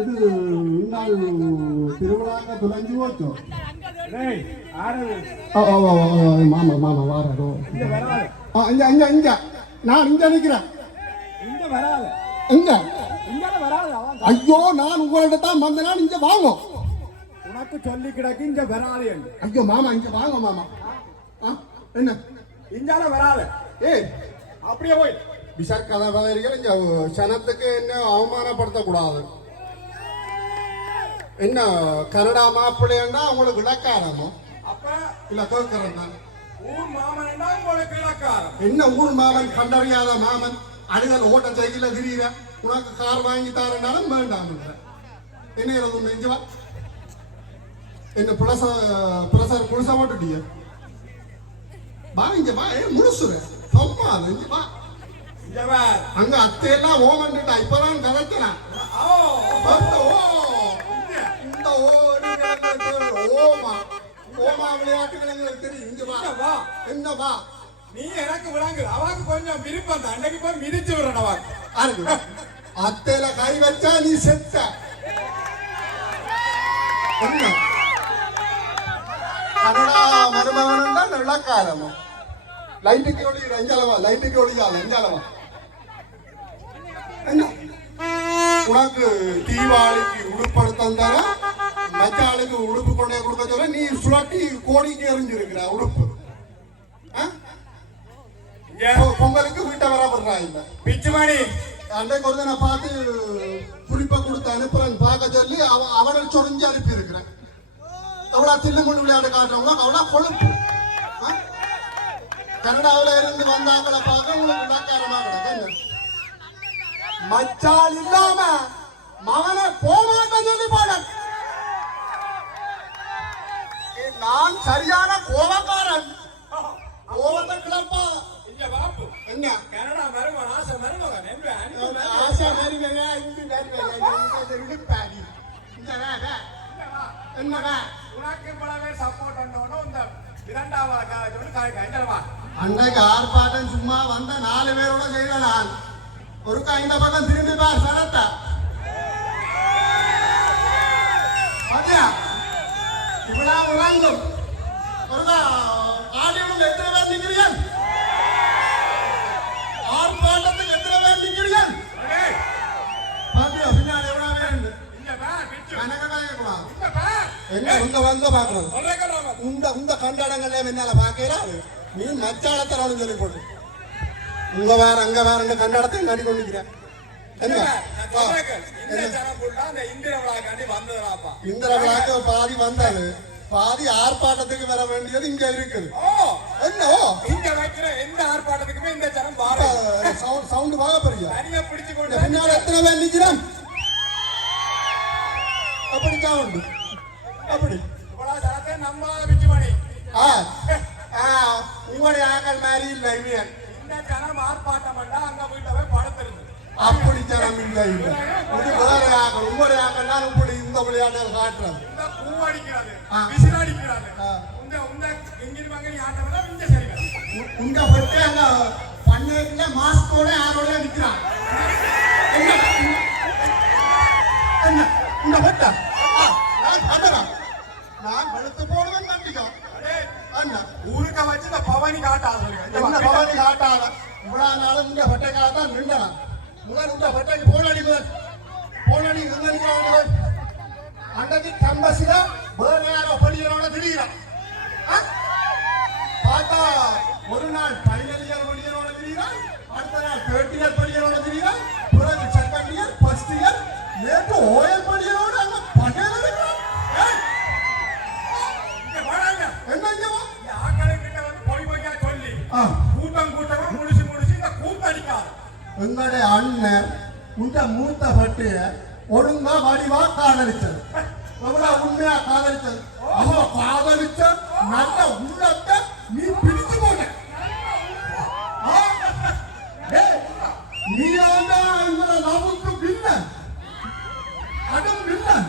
இது இந்நாள் திருவிழாங்க தொலைஞ்சு போச்சோ. மாமா மாமா வாரோ இங்க இங்க நான் இங்க நிக்கிறேன். இங்க ஐயோ நான் உங்கள்ட்ட தான் வந்தேன். இங்க வாங்க. உனக்கு சொல்லி கிடக்கு இங்க வராது. ஐயோ மாமா இங்க வாங்க மாமா. என்ன இங்கால வராது? ஏய் அப்படியே போய் விஷால் கதை பதவிகள் இங்க சனத்துக்கு என்ன அவமானப்படுத்த கூடாது. என்ன கனடா மாப்பிள்ளைன்னா உங்களுக்கு இலக்காரமோ? அப்ப இல்ல கேட்கறேன் நான். ஊர் மாமன் உங்களுக்கு இலக்காரம். என்ன ஊர் மாமன்? கண்டறியாத மாமன். அழுதல் ஓட்ட சைக்கிள்ல திடீர உனக்கு கார் வாங்கி தரனாலும் வேண்டாம். என்ன ஒண்ணு இங்க வா. என்ன பிரசர் புதுசா போட்டுட்டிய வா. இங்க வா. முழுசுற அம்மா இங்க வா. அங்க அத்தையெல்லாம் ஓமன்ட்டா இப்பதான் கதைக்கிறான். ஓமா ஓமா விளையாட்டுகள் எங்களுக்கு தெரியும். இங்க வா. என்ன வா. நீ எனக்கு விளங்கு. அவாக்கு கொஞ்சம் விருப்பம் தான். அன்னைக்கு போய் மிதிச்சு விடுறேன். அத்தையில கை வச்சா நீ செத்த. என்ன கனடா மருமகன் தான் இலக்காரமோ? லைட்டுக்கு ஒளி அஞ்சாலவா. லைட்டுக்கு ஒளியால அஞ்சாலவா. என்ன உனக்கு தீபாவளிக்கு உடுப்படுத்த தர மச்சாளுக்கு உடுப்பு கொண்டே கொடுக்க சொல்ல நீ சுழட்டி கோடிக்கு எறிஞ்சிருக்கிற உடுப்பு. பொங்கலுக்கு வீட்டை வர வர்றா இல்ல பிச்சுமணி அன்றைக்கு ஒரு நான் பார்த்து குறிப்பை கொடுத்து அனுப்புறேன் பார்க்க சொல்லி அவனை சொரிஞ்சு அனுப்பி இருக்கிறேன். எவ்வளோ தில்லுமுள்ளு விளையாட்டு காட்டுறவங்க அவ்வளோ கொழுப்பு. கனடாவில் இருந்து வந்தாங்கள பார்க்க உங்களுக்கு இலக்காரமா கிடக்கு. மச்சால் இல்லாம மகனை போமாட்டேன் சொல்லி போட. நான் சரியான கோபக்காரன். கோபத்தை கிளப்பா. என்ன கனடா மருமகன் ஆசை மருமகன் ஆசை மருமகன் என்னவா உனக்கு பலவே சப்போர்ட் பண்ணணும். இந்த இரண்டாவது அன்றைக்கு ஆர்ப்பாட்டம் சும்மா வந்த 4 பேரோட செய்த நான் ஒருக்கா இந்த பக்கம் திரும்பி பார் சரத்த இவ்வளா உறங்கும் ஒருக்கா ஆடியும் எத்தனை பேர் நிக்கிறீர்கள்? ஆர்ப்பாட்டத்துக்கு எத்தனை பேர் நிக்கிறீர்கள்? பாத்தியா பின்னாடி எவ்வளவு பேர் என்ன உங்க வந்து பாக்குறது உங்க கண்டாடங்கள்ல என்னால பாக்கிறாரு. நீ மச்சாளத்தரவனு சொல்லி போடு. உங்க வேற அங்க வேற கண்டாடத்தை நடி கொண்டிருக்கிறேன். இந்திர விழாக்கு பாதி வந்தது, பாதி ஆர்ப்பாட்டத்துக்கு வர வேண்டியது இங்க இருக்குது. என்ன இங்க வைக்கிற எந்த ஆர்ப்பாட்டத்துக்குமே இந்த ஜனம் சவுண்ட் வாங்க போறீங்க. பிடிச்சு கொண்டு பின்னால எத்தனை பேர் நிக்கிறோம்? அப்படித்தான் உண்டு. அப்படி நம்ம பிச்சுமணி உங்களுடைய ஆக்கள் மாதிரி இல்லை. இந்த ஜனம் ஆர்ப்பாட்டம் பண்ணா அங்க வீட்டை போய் படுத்துருது. அப்படி ஜனம் இல்லை. வேற ஆக்கள் உங்களுடைய ஆக்கள் தான் இப்படி இந்த விளையாட்டு காட்டுறது. இந்த பூ அடிக்கிறது, விசில் அடிக்கிறது. உங்க எங்கிரு மங்கனி ஆட்டம் இந்த சரி உங்க பட்டு அங்க பண்ணைக்குள்ள மாஸ்கோட யாரோட நிக்கிறான். என்ன உங்க பட்டா நான் வெளுத்து போடுவேன் நம்பிக்கை. ஊருக்க வச்சு இந்த பவனி காட்டாத பவனி காட்டாத இவ்வளவு நாளும் இந்த பட்டை காலத்தான் நின்றான். முதல் இந்த பட்டைக்கு போன் அடி அன்றைக்கு கம்பசில வேற யாரோ படிக்கிறவன திடீரான். பார்த்தா ஒரு நாள் பைனலியர் படிக்கிறவன திடீரான், அடுத்த நாள் தேர்ட் இயர் படிக்கிறவன திடீரான், பிறகு செகண்ட் இயர் ஃபர்ஸ்ட் இயர் நேற்று ஓஎல் படிக்கிறவன அங்க பட்டையில இருக்கிறான். எங்களுடைய அண்ணன் உங்க மூத்த பட்டு ஒழுங்கா வடிவா காதலிச்சது. எவ்வளவு உண்மையா காதலிச்சது. அவ காதலிச்ச நல்ல உள்ளத்தை நீ பிடிச்சு போன. நீ லவுக்கு வில்லன், அடம் வில்லன்.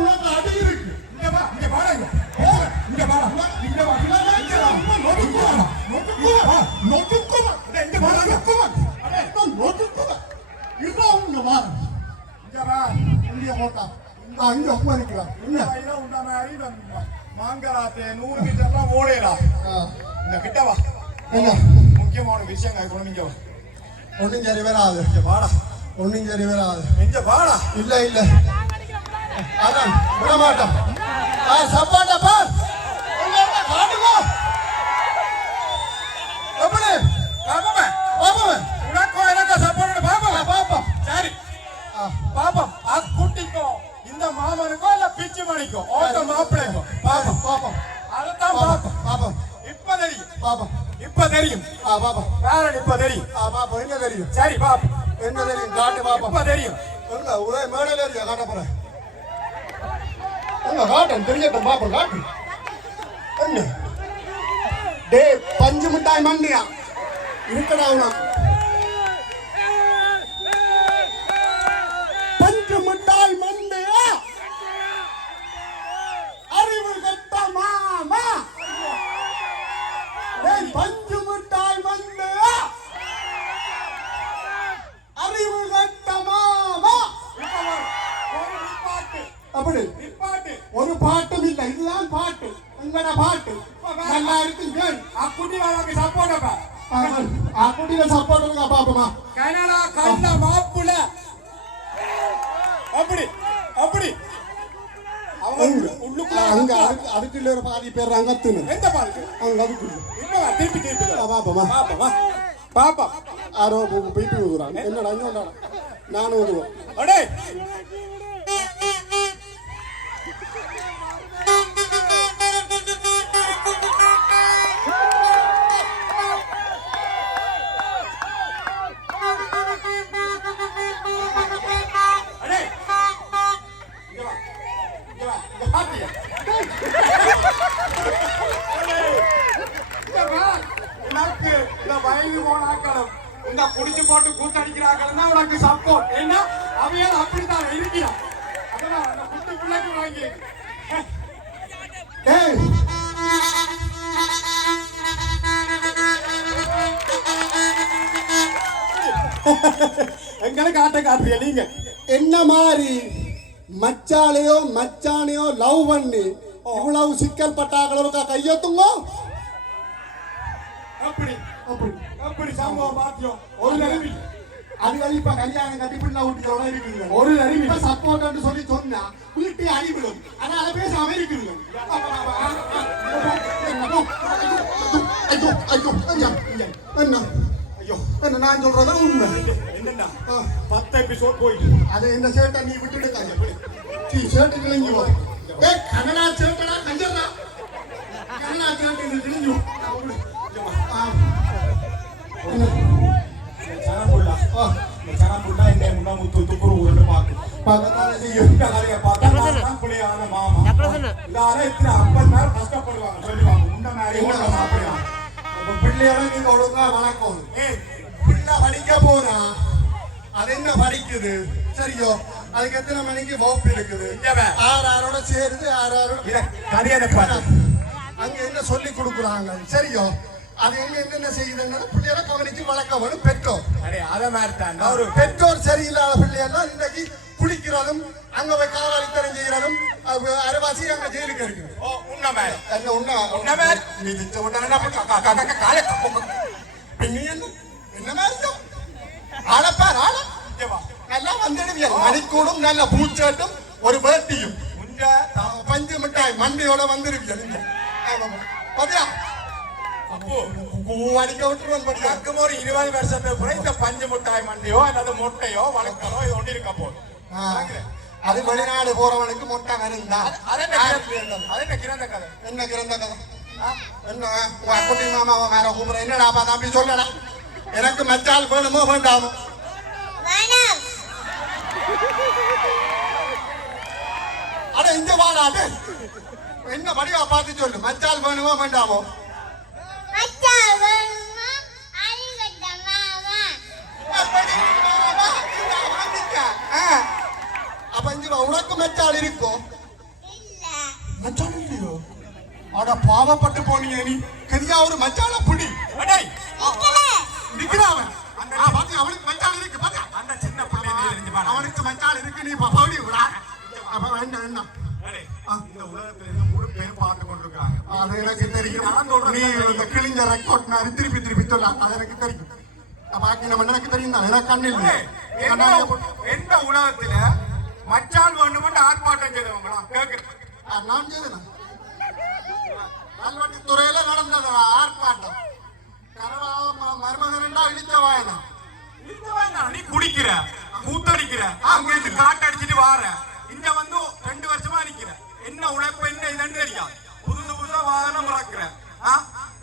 உனக்கு அடி இருக்கு. போட்டா அங்க உமா நிக்கிறான் என்ன உண்ட மாதிரி மாங்கராத்தே 100 மீட்டர்லாம் ஓடேடா இந்த கிட்டவா என்ன முக்கியமான விஷயம் கேட்கணும். ஒன்னும் சரி வராது வாடா, ஒன்னும் சரி வராது வாடா. இல்ல இல்ல அதான் விட மாட்டோம். சப்பாட்டா பார் காட்டுவா எப்படி பாப்பா பாப்பா உனக்கோ எனக்கோ சப்போர்ட் பாப்பா பாப்பா சரி பாப்பா அது குட்டிக்கோ இந்த மாமனுக்கோ இல்ல பிச்சு மணிக்கோ ஓட்ட மாப்பிளைக்கோ பாப்பா பாப்பா அதான் பாப்பா பாப்பா இப்ப தெரியும் பாப்பா இப்ப தெரியும் பாப்பா வேற இப்ப தெரியும் பாப்பா என்ன தெரியும் சரி பாப்பா என்ன தெரியும் காட்டு பாப்பா இப்ப தெரியும் எங்க ஒரே மேடையில இருக்க காட்ட போறேன் எங்க காட்டன் தெரியட்டும் பாப்பா காட்டு என்ன டே பஞ்சு மிட்டாய் மண்டியா இருக்கடா உனக்கு பஞ்சு மிட்டாய் மண்டியா அறிவு கட்ட மாமா டேய் பஞ்சு மிட்டாய் மண்டியா அறிவு கட்ட மாமா அப்படி ஒரு பாட்டும் இல்லை இதுதான் பாட்டு உங்களோட பாட்டு நல்லா இருக்கு கேள் அக்குட்டி வாங்க சப்போர்ட்டப்பா அப்படியே சப்போர்ட் இருக்கா பாப்பமா கனடா கண்ட மாப்புல அப்படி அப்படி அங்க அதுக்குள்ள ஒரு பாதி பேர் அங்கத்துன்னு எந்த பாருக்கு அங்க அதுக்குள்ள இப்ப திருப்பி திருப்பி பாப்பமா பாப்பா பாப்பா ஆரோ போயிட்டு ஊதுறான் என்னடா இன்னொண்டா நானும் ஊதுவோம் அடே குடிச்சு போட்டு கூத்தடிக்கிறாங்கன்னா உனக்கு சப்போர்ட் என்ன அவையால் அப்படித்தான் இருக்கிறான் அதெல்லாம் அந்த குட்டி பிள்ளைக்கு வாங்கி எங்களுக்கு ஆட்ட காட்டுறிய நீங்க என்ன மாதிரி மச்சாலையோ மச்சானையோ லவ் பண்ணி இவ்வளவு சிக்கல் பட்டாக்களுக்கா கையெத்துங்க அப்படி அப்படி அப்படி சம்பவம் மாத்தியம் ஒரு நிலைமை அது இப்ப கல்யாணம் கட்டி பிள்ளை ஊட்டியோட இருக்குது ஒரு நிலைமை சப்போர்ட் சொல்லி சொன்னா வீட்டு அடிவிடும் அதனால பேசாம இருக்குது என்ன ஐயோ என்ன நான் சொல்றதா உண்மை என்னன்னா 10 எபிசோட் போயிட்டு அதை இந்த சேட்டை நீ விட்டுடுக்காங்க சேட்டை கிழிஞ்சு கனடா சேட்டடா கஞ்சடா கனடா சேட்டை இது கிழிஞ்சு பக்கத்தால செய்யும் கதையை பார்த்தா புள்ளையான மாமா இதால இத்தனை 50 நாள் கஷ்டப்படுவாங்க சொல்லுவாங்க உண்ட மாதிரி அப்படியா பிள்ளையோட நீங்க ஒழுங்கா வணக்கம் பிள்ளை படிக்க போனா அது என்ன படிக்குது சரியோ அதுக்கு எத்தனை மணிக்கு வகுப்பு இருக்குது ஆறாரோட சேருது ஆறாரோட கதையை அங்க என்ன சொல்லி கொடுக்குறாங்க சரியோ அது எங்க என்னென்ன செய்யுதுன்னு பிள்ளைகளை கவனிச்சு வளர்க்க வேணும் பெற்றோர் அதை மாதிரி தான் ஒரு பெற்றோர் சரியில்லாத பிள்ளையெல்லாம் இன்னைக்கு குளிக்கிறதும் அங்க போய் காவலித்தனம் செய்யறதும் அரைவாசி அங்க ஜெயிலுக்கு இருக்குது நல்லா வந்துடுவியல் மணிக்கூடும் நல்ல பூச்சேட்டும் ஒரு வேட்டியும் பஞ்சு மிட்டாய் மண்டியோட வந்துருவியல் பாத்தியா அடிக்க விட்டுருவான் ஒரு 20 வருஷத்துக்கு கூட இந்த பஞ்சு மிட்டாய் மண்டியோ அல்லது மொட்டையோ வளர்க்கறோ இது ஒன்று இருக்க போகுது அது வெளிநாடு போறவனுக்கு மொட்டை வருந்தா என்ன கிரந்த கதை என்ன கிரந்த கதை என்ன குட்டி மாமாவை வேற கூப்பிடுற என்னடா தம்பி சொல்லடா எனக்கு மச்சால் வேணுமோ வேண்டாமோ அட இங்க வாடாது என்ன படிவா பார்த்து சொல்லு மச்சால் வேணுமோ வேண்டாமோ உனக்கு மெச்சால் இருக்கோ மச்சால் இல்லையோ அட பாவப்பட்டு போனீங்க நீ கரியா ஒரு மச்சால புடி நிக்கிறாவன் அவனுக்கு மச்சால் இருக்கு அவனுக்கு மச்சால் இருக்கு நீ படி விடா என்ன இந்த உலகத்துல இருந்து 3 பேர் பார்த்து கொண்டிருக்காங்க. அது எனக்கு தெரியும். நீ இந்த கிழிஞ்ச ரெக்கார்ட் நான் திருப்பி திருப்பி சொல்ல அது எனக்கு தெரியும். பாக்கி நம்ம எனக்கு தெரியும் தான் எனக்கு கண்ணில் எந்த உலகத்துல மச்சான் வேண்டுமென்று ஆர்ப்பாட்டம் செய்தவங்களா கேட்கிறேன். நான் செய்தேன். கல்வெட்டு துறையில நடந்தது ஆர்ப்பாட்டம். மருமகன்டா இழிச்ச வாயனா நீ குடிக்கிற கூத்தடிக்கிற அங்கிருந்து காட்டடிச்சிட்டு வார இங்க வந்து 2 வருஷமா நிக்கிற என்ன உழைப்பு என்ன இதுன்னு தெரியாது. புதுசு புதுசா வாகனம் இறக்குற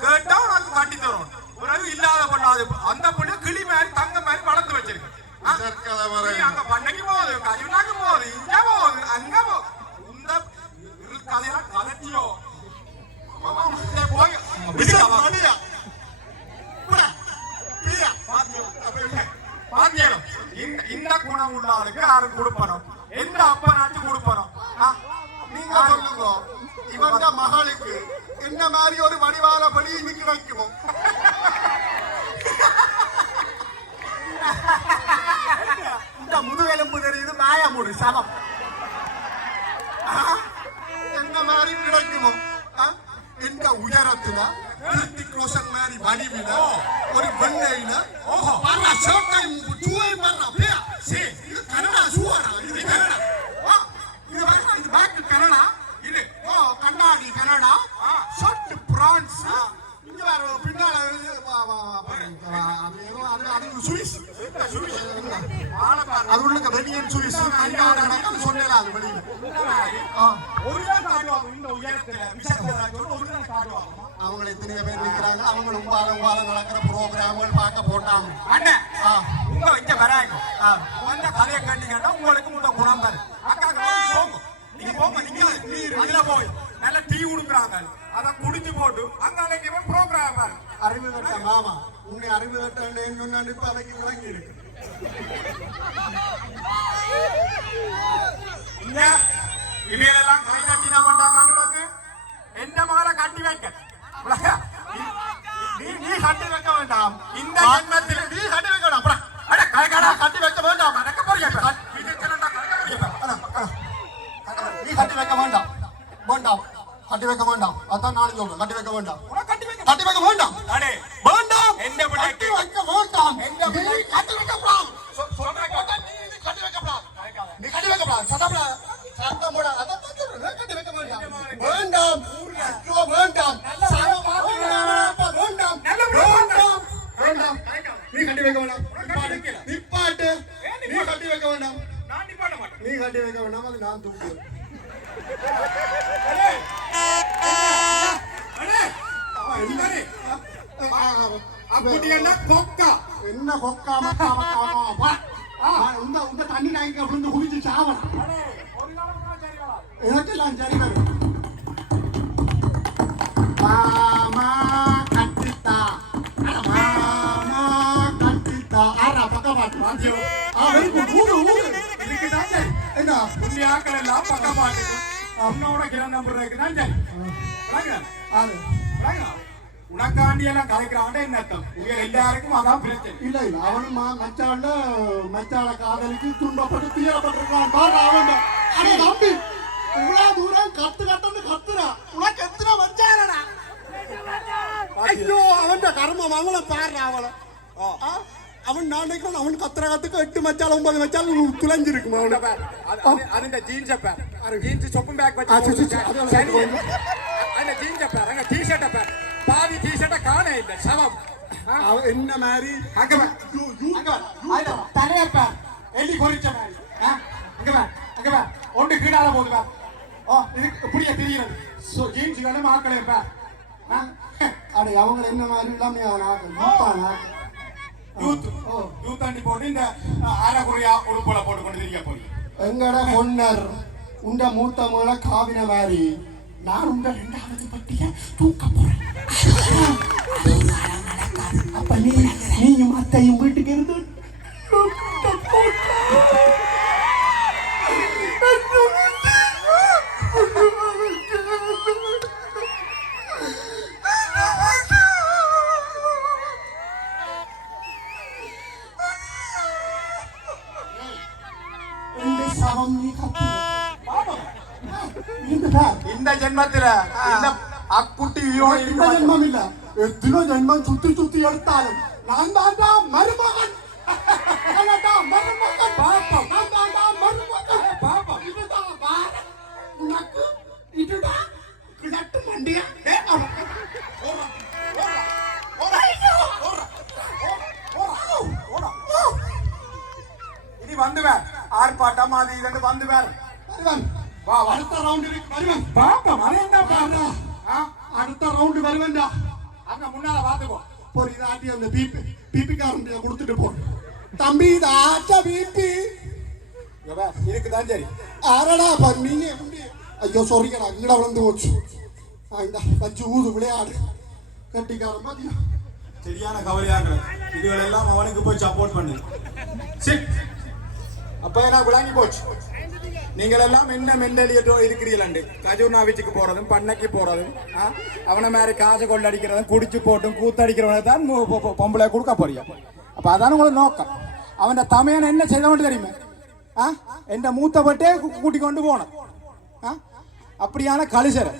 கேட்டா உனக்கு காட்டி தரும். உனக்கு இல்லாத பண்ணாது அந்த பொண்ணு கிளி மாதிரி தங்க மாதிரி வளர்த்து வச்சிருக்கு. அங்க பண்ணைக்கு போகுது கஜுனாக்கு போகுது இங்க போகுது அங்க போகுது இந்த கதையெல்லாம் கலட்டியோ போய் இந்த குணம் உள்ள ஆளுக்கு யாரும் கொடுப்பணும். எந்த அப்பனாச்சு கொடுப்பணும். நீங்க சொல்லுங்க இவங்க மகளுக்கு என்ன மாதிரி ஒரு வடிவால படி இன்னைக்கு கிடைக்குமோ? இந்த முதுகெலும்பு தெரியுது மாயமுடு சமம் என்ன மாதிரி கிடைக்குமோ? எந்த உயரத்துல ரோஷன் மாதிரி வடிவில ஒரு வெள்ளையில இது கனடா சூவாடா இது கனடா இது பேக் கனடா இது கண்ணாடி கனடா ஷர்ட் பிரான்ஸ் இங்க வேற பின்னால அது சுவிஸ் அது உள்ள வெடியன் சுவிஸ் சொன்னேன் அது வெளியில அவங்க எத்தனை பேர் நிற்கிறாங்க. அவங்க உங்கால நடக்கிற ப்ரோக்ராம்கள் பார்க்க போட்டாங்க. உங்க இங்க வராங்க வந்த கதையை கண்டிங்கன்னா உங்களுக்கு முத குணம் பாரு. அக்காக்கு போங்க நீங்க போங்க நீங்க போய் நல்ல டீ உடுக்குறாங்க அதை குடிச்சு போட்டு அங்க அன்னைக்கு ப்ரோக்ராம் பாரு. அறிவு கட்ட மாமா உன்னை அறிவு கட்டன்னு சொன்னான்னு இப்ப அவைக்கு விளங்கி இருக்கு. இவையெல்லாம் கை கட்டினா மாட்டாங்க. எந்த மகளை கட்டி வைக்க நீ கட்டி வைக்க வேண்டாம். இந்த ஜென்மத்தில் நீ கட்டி வைக்க வேண்டாம். கட்டி வைக்க வேண்டாம் நடக்க போறீங்க நீ கட்டி வைக்க வேண்டாம் வேண்டாம் கட்டி வைக்க வேண்டாம். அதான் நாளைக்கு சொல்றேன். கட்டி வைக்க வேண்டாம். கட்டி வைக்க வேண்டாம். வேண்டாம் எந்த கட்டி வைக்க வேண்டாம். கட்டி வைக்கப்படாது. கட்டி வைக்கப்படாது. நீ கட்டி வைக்கப்படாது. சத்தம் போட அதான் கட்டி வைக்க வேண்டாம். வேண்டாம் ஐயோ வேண்டாம் வேண்டாம் வேண்டாம் வேண்டாம் நீ கட்டி வைக்க வேண்டாம். நிப்பாட்டு நீ கட்டி வைக்க வேண்டாம். நீ கட்டி வைக்க வேண்டாம். அது நான் தூக்குவேன். என்ன கொக்காம உங்க தண்ணி நாய்க்கு அப்படின்னு குடிச்சு சாவலாம். எனக்கெல்லாம் சரி வரும். மாமா கட்டித்தா மாமா கட்டித்தா ஆறா பக்கமாட்டு என்ன புண்ணியாக்கள் எல்லாம் பக்கமாட்டு உன்னோட கிரண் நம்பர் இருக்குதான் உனக்காண்டி எல்லாம் கலைக்கிறாங்க என்ன அர்த்தம்? எல்லாருக்கும் அதான் பிரச்சனை. இல்ல இல்ல அவனும் மச்சால காதலிக்கு துன்பப்பட்டு துயரப்பட்டிருக்கான் பாரு. அவன் அடே தம்பி இவ்வளவு தூரம் கத்துறா உனக்கு எத்தனை வச்சாரடா? ஐயோ அவன் கர்மம் அவளை பாரு. அவளை அவன் நான் நினைக்கிறேன் அவன் கத்துறதுக்கு 8 மச்சால 9 மச்சால துளைஞ்சிருக்குமா அவனை. അതിന്റെ ജീൻസ് പേർ ജീൻസ് ഷോപ്പിംഗ് ബാഗ് വെച്ച് അതിന്റെ ജീൻസ് പേർ അങ്ങനെ ടീഷർട്ട് പേർ പാതി ടീഷർട്ട് കാണയില്ല ശവം என்ன மாதிரி തലയെ പേർ എലി പൊരിച്ച പേർ அங்க ஒன்று கீழால போகுது பேர். இது இப்படியே தெரிகிறது ஜீன்ஸுகளும் ஆக்களே பேர். அடே அவங்க என்ன மாதிரி எல்லாமே யூத் அண்டி போட்டு இந்த அரைக்குறையா உடுப்புல போட்டு கொண்டு திரியா போய் எங்கட பொன்னர் உண்ட மூத்த மூல காவின மாதிரி நான் உண்ட 2வது பட்டிய தூக்க போறேன். அப்ப நீயும் அத்தையும் வீட்டுக்கு இருந்து சவம் நீ கத்து இந்த ஜென்மத்துல இந்த அக்குட்டி இந்த ஜென்மம் இல்ல எத்தனை ஜென்மம் சுத்தி சுத்தி எடுத்தாலும் நான் தாண்டா மருமகன் மருமகன் பாப்பம் நான் தாண்டா மருமகன் பாப்பம் இதுதான் பாரத் உனக்கு இதுதான் கிடட்டு மண்டியா இனி வந்துவேன் ஆர்ப்பாட்டம் அது இது வந்துவேன் வா அடுத்த ரவுண்ட் வருவேன் பாப்பம் அது என்ன பாப்பம் அடுத்த ரவுண்ட் வருவேன்டா அங்க முன்னால பாத்துக்கோ ஒரு இதாட்டி அந்த பிபி காரண்டிய கொடுத்துட்டு போ தம்பி இது ஆச்சா பிபி இருக்குதான் சரி ஆரடா பண்ணீங்க ஐயோ சொரிக்கடா இங்கட விழுந்து போச்சு இந்த வச்சு ஊது விளையாடு கட்டிக்காரன் பாத்தியா சரியான கவலையாக்குற இதுகளெல்லாம் அவனுக்கு போய் சப்போர்ட் பண்ணு அப்ப என்ன விளங்கி போச்சு நீங்கள் எல்லாம் என்ன மென்டலியோ இருக்கிறீங்களே கஜூர்னா வீச்சுக்கு போறதும் பண்ணைக்கு போறதும் அவனை மாதிரி காசை கொள்ளடிக்கிறதும் குடிச்சு போட்டும் கூத்தடிக்கிறவனை தான் பொம்பளை கொடுக்க போறியா அப்ப அதான உங்களுக்கு நோக்கம் அவன் தமையனை என்ன செய்தவன் தெரியுமே என் மூத்த பட்டே கூட்டி கொண்டு போனேன் அப்படியான கலிசரை